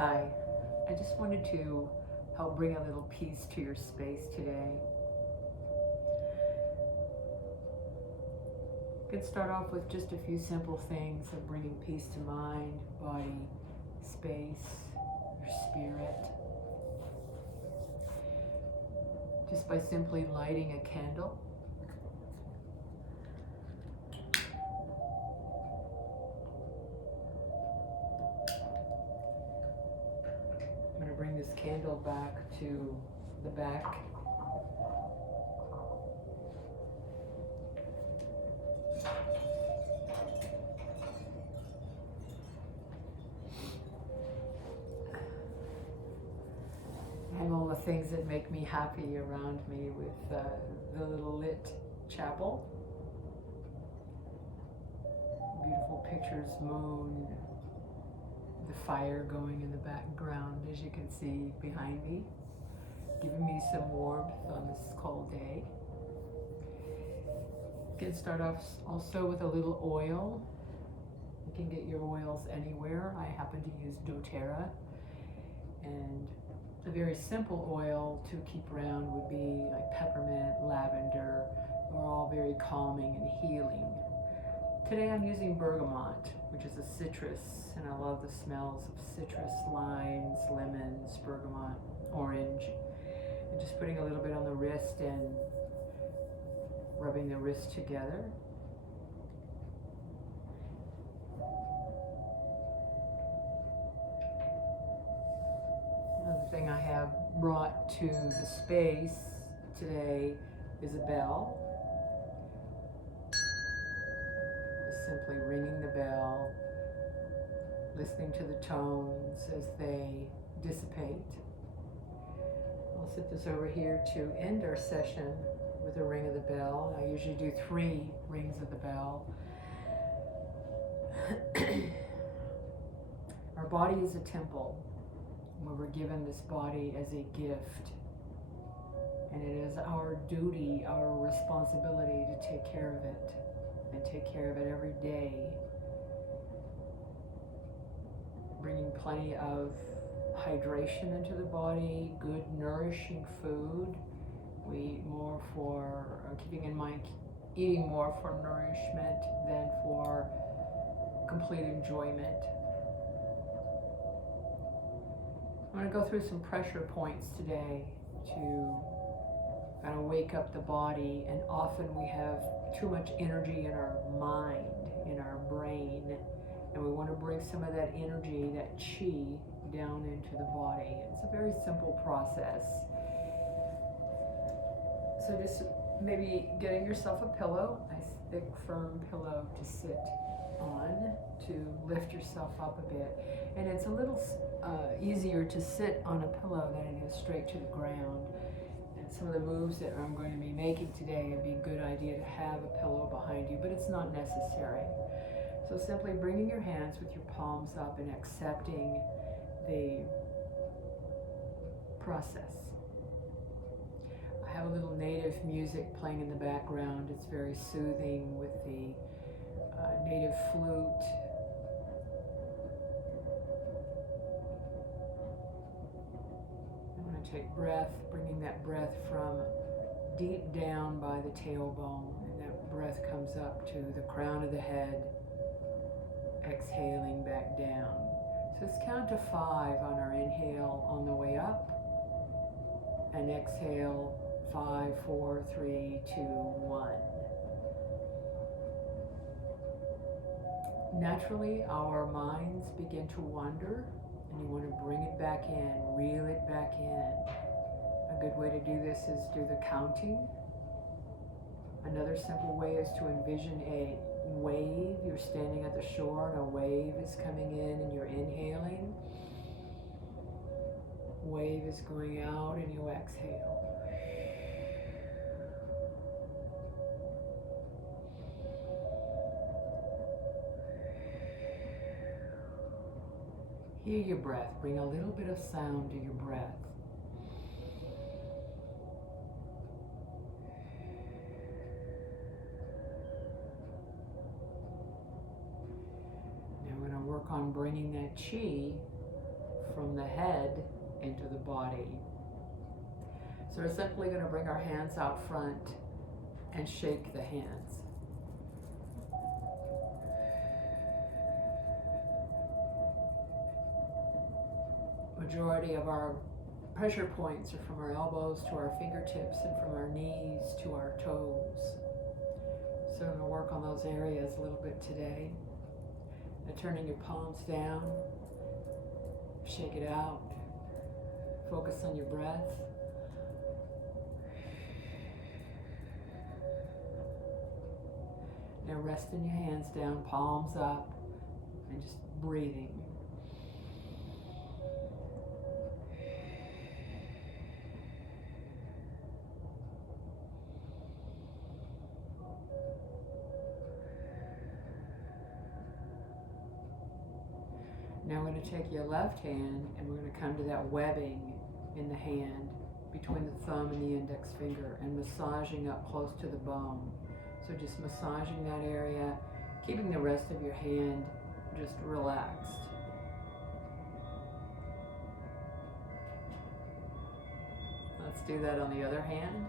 Hi, I just wanted to help bring a little peace to your space today. I could start off with just a few simple things of bringing peace to mind, body, space, your spirit. Just by simply lighting a candle. I'm going to bring this candle back to the back. And all the things that make me happy around me with the little lit chapel. Beautiful pictures, moon, the fire going in the background, as you can see behind me, giving me some warmth on this cold day. You can start off also with a little oil. You can get your oils anywhere. I happen to use doTERRA, and a very simple oil to keep around would be like peppermint, lavender. They're all very calming and healing. Today I'm using bergamot, which is a citrus, and I love the smells of citrus, limes, lemons, bergamot, orange. And just putting a little bit on the wrist and rubbing the wrist together. Another thing I have brought to the space today is a bell. Just simply ringing the bell, listening to the tones as they dissipate. I'll set this over here to end our session with a ring of the bell. I usually do 3 rings of the bell. Our body is a temple. We were given this body as a gift, and it is our duty, our responsibility to take care of it, and take care of it every day, bringing plenty of hydration into the body, good nourishing food. We eat more for, keeping in mind, eating more for nourishment than for complete enjoyment. I'm going to go through some pressure points today to kind of wake up the body, and often we have too much energy in our mind, in our brain, and we want to bring some of that energy, that chi, down into the body. It's a very simple process. So just maybe getting yourself a pillow, a nice thick firm pillow to sit on, to lift yourself up a bit. And it's a little easier to sit on a pillow than it is straight to the ground. And some of the moves that I'm going to be making today, it'd be a good idea to have a pillow behind you, but it's not necessary. So simply bringing your hands with your palms up and accepting the process. I have a little native music playing in the background. It's very soothing with the native flute. I'm going to take breath, bringing that breath from deep down by the tailbone, and that breath comes up to the crown of the head, exhaling back down. So let's count to 5 on our inhale on the way up, and exhale 5, 4, 3, 2, 1. Naturally, our minds begin to wander, and you want to bring it back in, reel it back in. A good way to do this is through the counting. Another simple way is to envision a wave. You're standing at the shore and a wave is coming in and you're inhaling. Wave is going out and you exhale. Hear your breath. Bring a little bit of sound to your breath. Now we're going to work on bringing that chi from the head into the body. So we're simply going to bring our hands out front and shake the hands. Majority of our pressure points are from our elbows to our fingertips and from our knees to our toes. So I'm going to work on those areas a little bit today. And turning your palms down, shake it out, focus on your breath. Now resting your hands down, palms up, and just breathing. Now I'm going to take your left hand and we're going to come to that webbing in the hand between the thumb and the index finger and massaging up close to the bone. So just massaging that area, keeping the rest of your hand just relaxed. Let's do that on the other hand.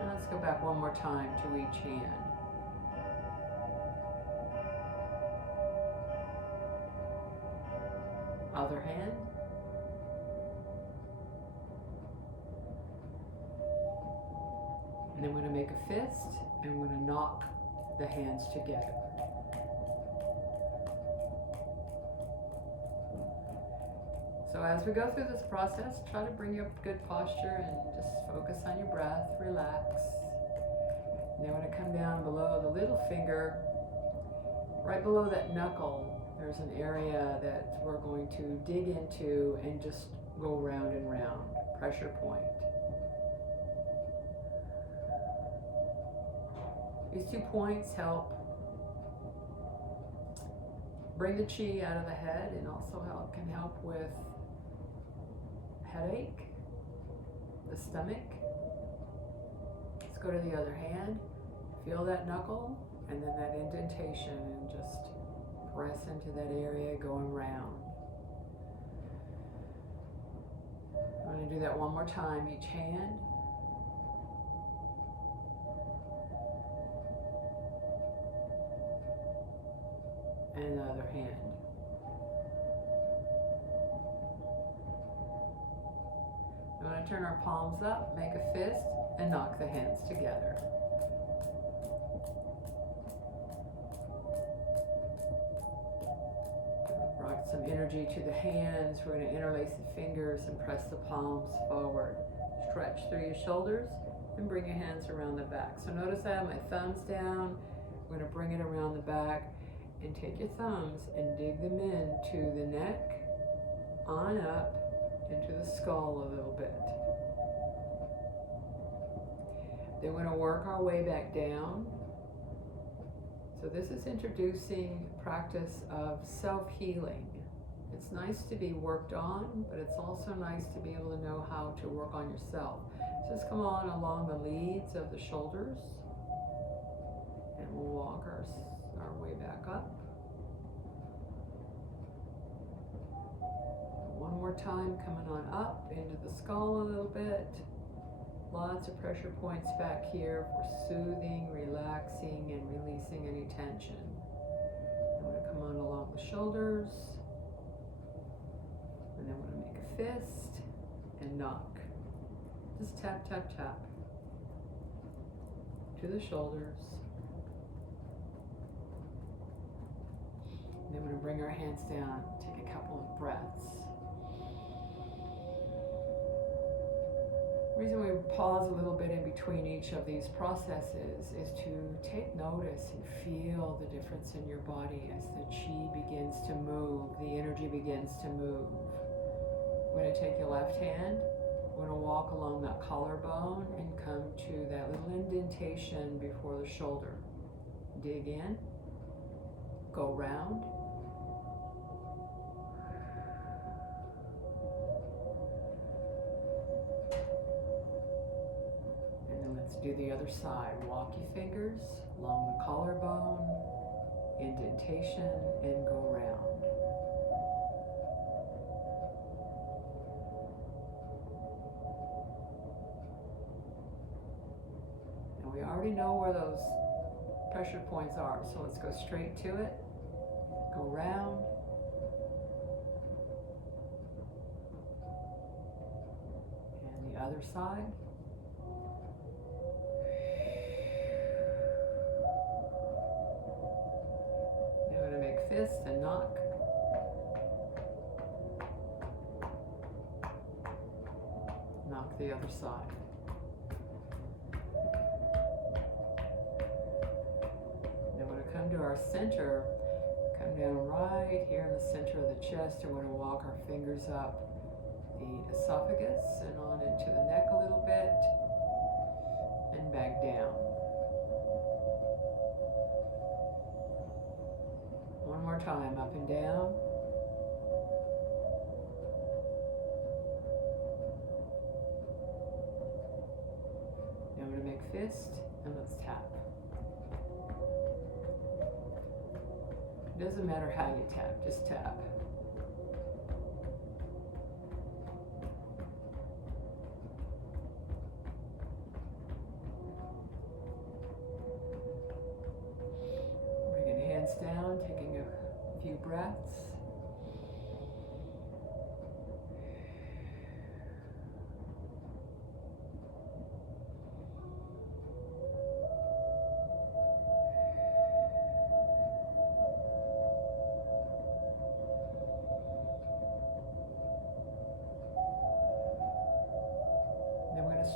And let's go back one more time to each hand. Other hand. And then we're going to make a fist and we're going to knock the hands together. So as we go through this process, try to bring up good posture and just focus on your breath, relax. And then we're going to come down below the little finger, right below that knuckle. There's an area that we're going to dig into and just go round and round, pressure point. These 2 points help bring the chi out of the head and also can help with headache, the stomach. Let's go to the other hand. Feel that knuckle and then that indentation and just press into that area going round. I'm going to do that one more time, each hand. And the other hand. I'm going to turn our palms up, make a fist, and knock the hands together. Brought some energy to the hands. We're going to interlace the fingers and press the palms forward. Stretch through your shoulders and bring your hands around the back. So notice I have my thumbs down. We're going to bring it around the back and take your thumbs and dig them into the neck, on up into the skull a little bit. Then we're going to work our way back down. So this is introducing practice of self-healing. It's nice to be worked on, but it's also nice to be able to know how to work on yourself. So just come on along the leads of the shoulders, and we'll walk our way back up. One more time, coming on up into the skull a little bit. Lots of pressure points back here for soothing, relaxing, and releasing any tension. I'm going to come on along the shoulders. And then we're going to make a fist and knock. Just tap, tap, tap to the shoulders. And then we're going to bring our hands down, take a couple of breaths. The reason we pause a little bit in between each of these processes is to take notice and feel the difference in your body as the chi begins to move, the energy begins to move. We're going to take your left hand, we're going to walk along that collarbone and come to that little indentation before the shoulder. Dig in, go round. do the other side. Walk your fingers along the collarbone, indentation, and go round. And we already know where those pressure points are, so let's go straight to it. Go round. And the other side. Now we're going to make fists and knock. Knock the other side. Now we're going to come to our center. Come down right here in the center of the chest, and we're going to walk our fingers up the esophagus and on into the neck a little bit and back down. One more time, up and down. Now I'm going to make fist and let's tap. It doesn't matter how you tap, just tap. Bringing hands down, taking a few breaths.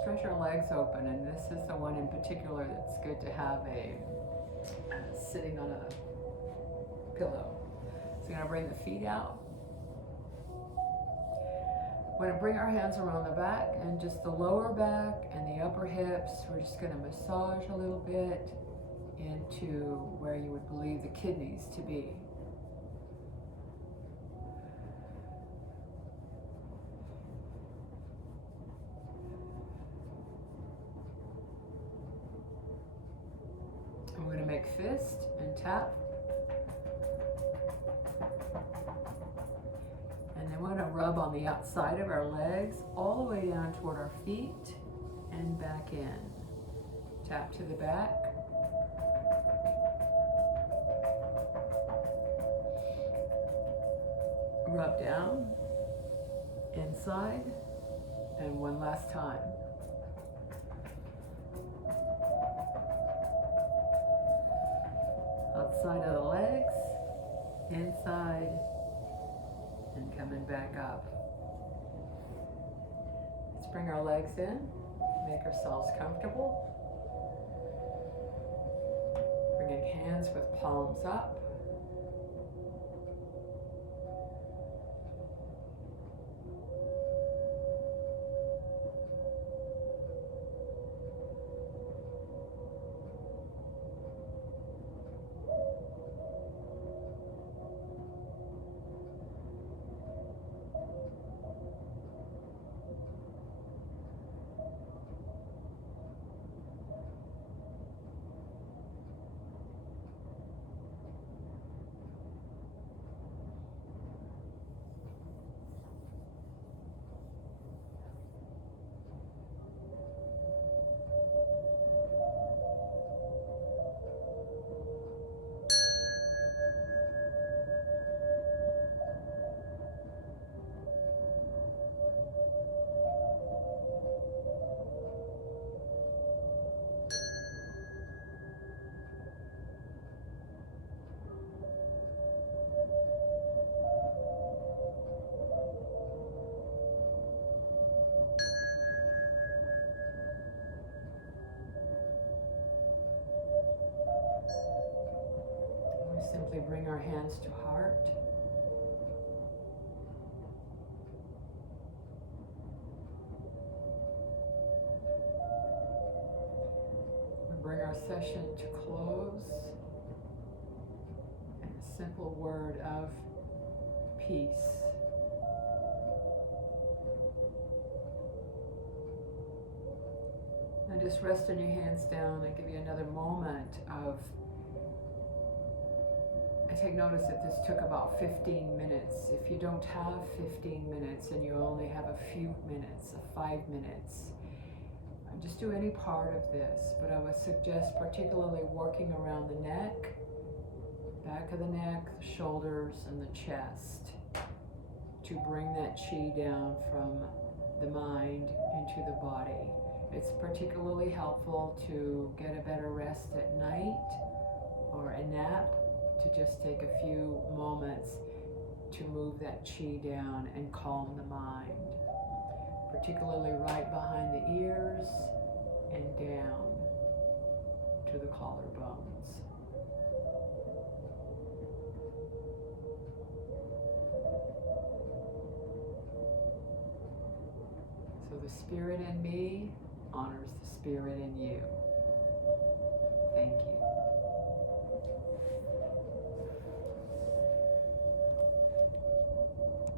Stretch our legs open, and this is the one in particular that's good to have sitting on a pillow. So you're going to bring the feet out. We're going to bring our hands around the back and just the lower back and the upper hips. We're just going to massage a little bit into where you would believe the kidneys to be. We're going to make fist and tap. And then we're going to rub on the outside of our legs all the way down toward our feet and back in. Tap to the back. Rub down, inside, and one last time. Outside of the legs, inside, and coming back up. Let's bring our legs in, make ourselves comfortable. Bringing hands with palms up. Simply bring our hands to heart. We bring our session to close. And a simple word of peace. And just resting your hands down and give you another moment of, I take notice that this took about 15 minutes. If you don't have 15 minutes and you only have a few minutes, 5 minutes, just do any part of this, but I would suggest particularly working around the neck, back of the neck, the shoulders, and the chest to bring that chi down from the mind into the body. It's particularly helpful to get a better rest at night or a nap, to just take a few moments to move that chi down and calm the mind, particularly right behind the ears and down to the collarbones. So the spirit in me honors the spirit in you.